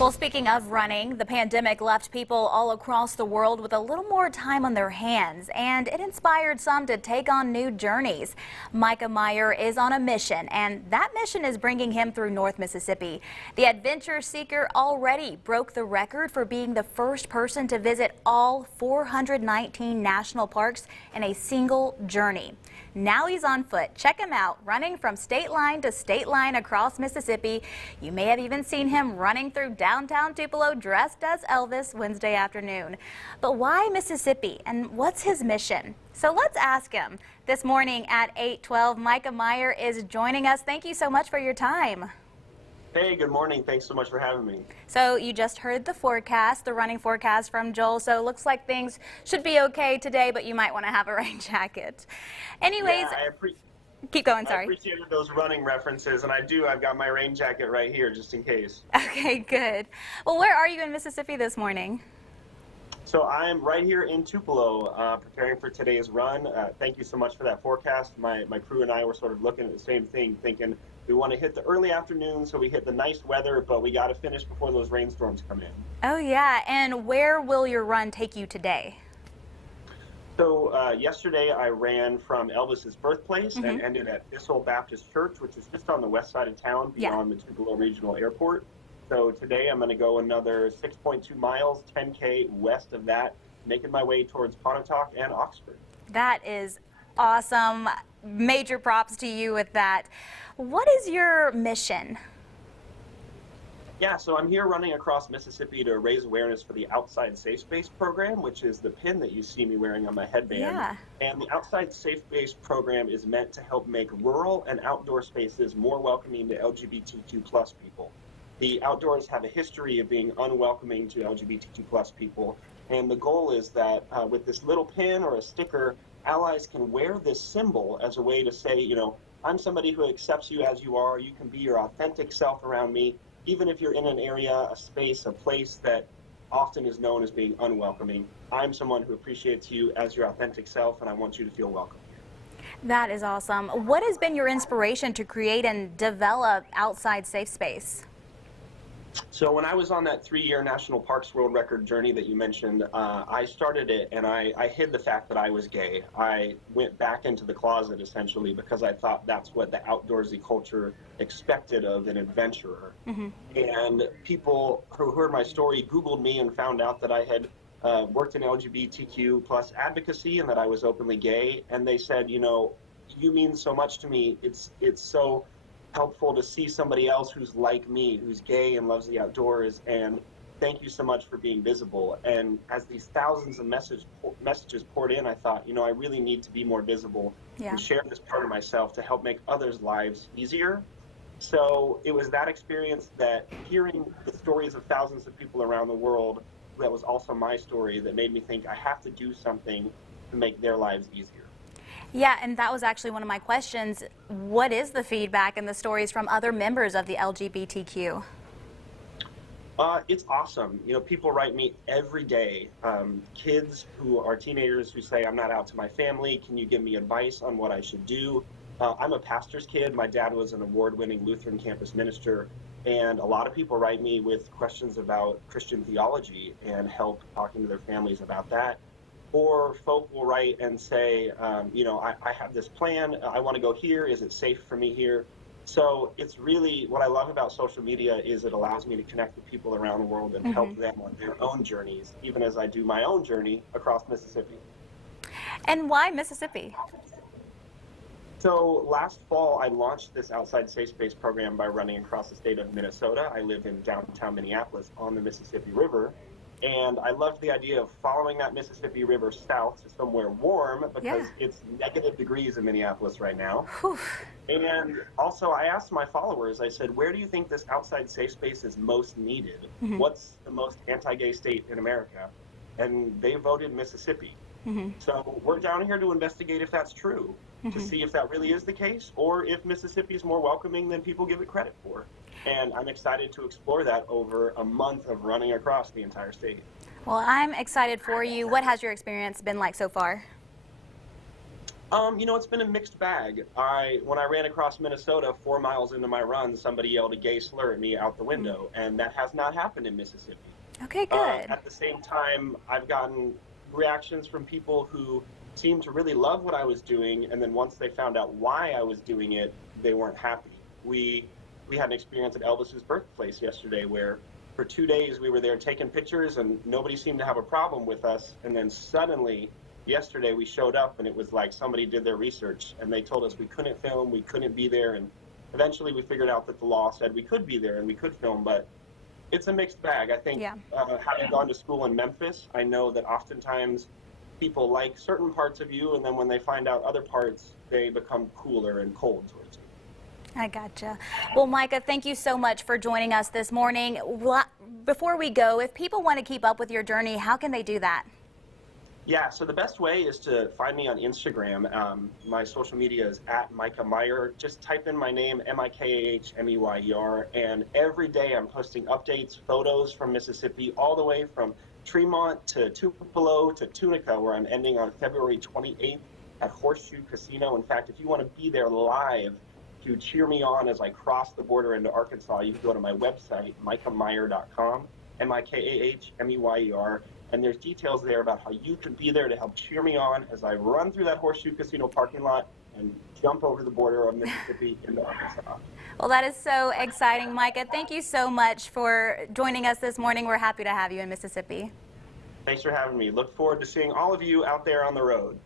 Well, speaking of running, the pandemic left people all across the world with a little more time on their hands, and it inspired some to take on new journeys. Micah Meyer is on a mission, and that mission is bringing him through North Mississippi. The adventure seeker already broke the record for being the first person to visit all 419 national parks in a single journey. Now he's on foot. Check him out, running from state line to state line across Mississippi. You may have even seen him running through downtown Tupelo dressed as Elvis Wednesday afternoon. But why Mississippi, and what's his mission? So let's ask him. This morning at 8:12, Micah Meyer is joining us. Thank you so much for your time. Hey, good morning. Thanks so much for having me. So you just heard the forecast, the running forecast from Joel. So it looks like things should be okay today, but you might want to have a rain jacket. Anyways, Yeah, keep going, I sorry. appreciated those running references, and I've got my rain jacket right here just in case. Okay, good. Well, where are you in Mississippi this morning? So I'm right here in Tupelo, preparing for today's run. Thank you so much for that forecast. My crew and I were sort of looking at the same thing, thinking we want to hit the early afternoon, so we hit the nice weather, but we got to finish before those rainstorms come in. Oh, yeah. And where will your run take you today? So yesterday I ran from Elvis's birthplace and ended at Thistle Baptist Church, which is just on the west side of town beyond the Tupelo Regional Airport. So today I'm going to go another 6.2 miles, 10K west of that, making my way towards Pontotoc and Oxford. That is awesome. Major props to you with that. What is your mission? Yeah, so I'm here running across Mississippi to raise awareness for the Outside Safe Space program, which is the pin that you see me wearing on my headband. Yeah. And the Outside Safe Space program is meant to help make rural and outdoor spaces more welcoming to LGBTQ plus people. The outdoors have a history of being unwelcoming to LGBTQ plus people, and the goal is that with this little pin or a sticker, allies can wear this symbol as a way to say, you know, I'm somebody who accepts you as you are. You can be your authentic self around me, even if you're in an area, a space, a place that often is known as being unwelcoming. I'm someone who appreciates you as your authentic self, and I want you to feel welcome. That is awesome. What has been your inspiration to create and develop Outside Safe Space? So when I was on that 3-year National Parks World Record journey that you mentioned, I started it and I hid the fact that I was gay. I went back into the closet essentially because I thought that's what the outdoorsy culture expected of an adventurer. And people who heard my story Googled me and found out that I had worked in LGBTQ plus advocacy and that I was openly gay. And they said, you know, you mean so much to me. It's so helpful to see somebody else who's like me, who's gay and loves the outdoors, and thank you so much for being visible. And as these thousands of messages poured in, I thought, you know, I really need to be more visible and share this part of myself to help make others' lives easier. So it was that experience, that hearing the stories of thousands of people around the world, that was also my story, that made me think I have to do something to make their lives easier. Yeah, and that was actually one of my questions. What is the feedback and the stories from other members of the LGBTQ? It's awesome. You know, people write me every day. Kids who are teenagers who say, I'm not out to my family. Can you give me advice on what I should do? I'm a pastor's kid. My dad was an award-winning Lutheran campus minister. And a lot of people write me with questions about Christian theology and help talking to their families about that. Or folk will write and say, you know, I have this plan, I want to go here, is it safe for me here? So it's really, what I love about social media is it allows me to connect with people around the world and help them on their own journeys, even as I do my own journey across Mississippi. And why Mississippi? So last fall, I launched this Outside Safe Space program by running across the state of Minnesota. I live in downtown Minneapolis on the Mississippi River. And I loved the idea of following that Mississippi River south to somewhere warm because it's -degrees in Minneapolis right now. And also I asked my followers, I said, where do you think this outside safe space is most needed? What's the most anti-gay state in America? And they voted Mississippi. So we're down here to investigate if that's true, to see if that really is the case, or if Mississippi is more welcoming than people give it credit for. And I'm excited to explore that over a month of running across the entire state. Well, I'm excited for you. What has your experience been like so far? It's been a mixed bag. When I ran across Minnesota 4 miles into my run, somebody yelled a gay slur at me out the window, and that has not happened in Mississippi. Okay, good. At the same time, I've gotten reactions from people who seemed to really love what I was doing, and then once they found out why I was doing it, they weren't happy. We had an experience at Elvis's birthplace yesterday where for 2 days we were there taking pictures and nobody seemed to have a problem with us, and then suddenly yesterday we showed up and it was like somebody did their research and they told us we couldn't film, we couldn't be there, and eventually we figured out that the law said we could be there and we could film, but it's a mixed bag. I think Yeah. Having gone to school in Memphis, I know that oftentimes people like certain parts of you, and then when they find out other parts, they become cooler and cold towards you. I gotcha. Well, Micah, thank you so much for joining us this morning. Before we go, if people want to keep up with your journey, how can they do that? Yeah, so the best way is to find me on Instagram. My social media is at Micah Meyer. Just type in my name, Mikahmeyer, and every day I'm posting updates, photos from Mississippi, all the way from Tremont to Tupelo to Tunica, where I'm ending on February 28th at Horseshoe Casino. In fact, if you want to be there live to cheer me on as I cross the border into Arkansas, you can go to my website, micahmeyer.com, Mikahmeyer, and there's details there about how you can be there to help cheer me on as I run through that Horseshoe Casino parking lot and jump over the border of Mississippi into Arkansas. Well, that is so exciting, Micah. Thank you so much for joining us this morning. We're happy to have you in Mississippi. Thanks for having me. Look forward to seeing all of you out there on the road.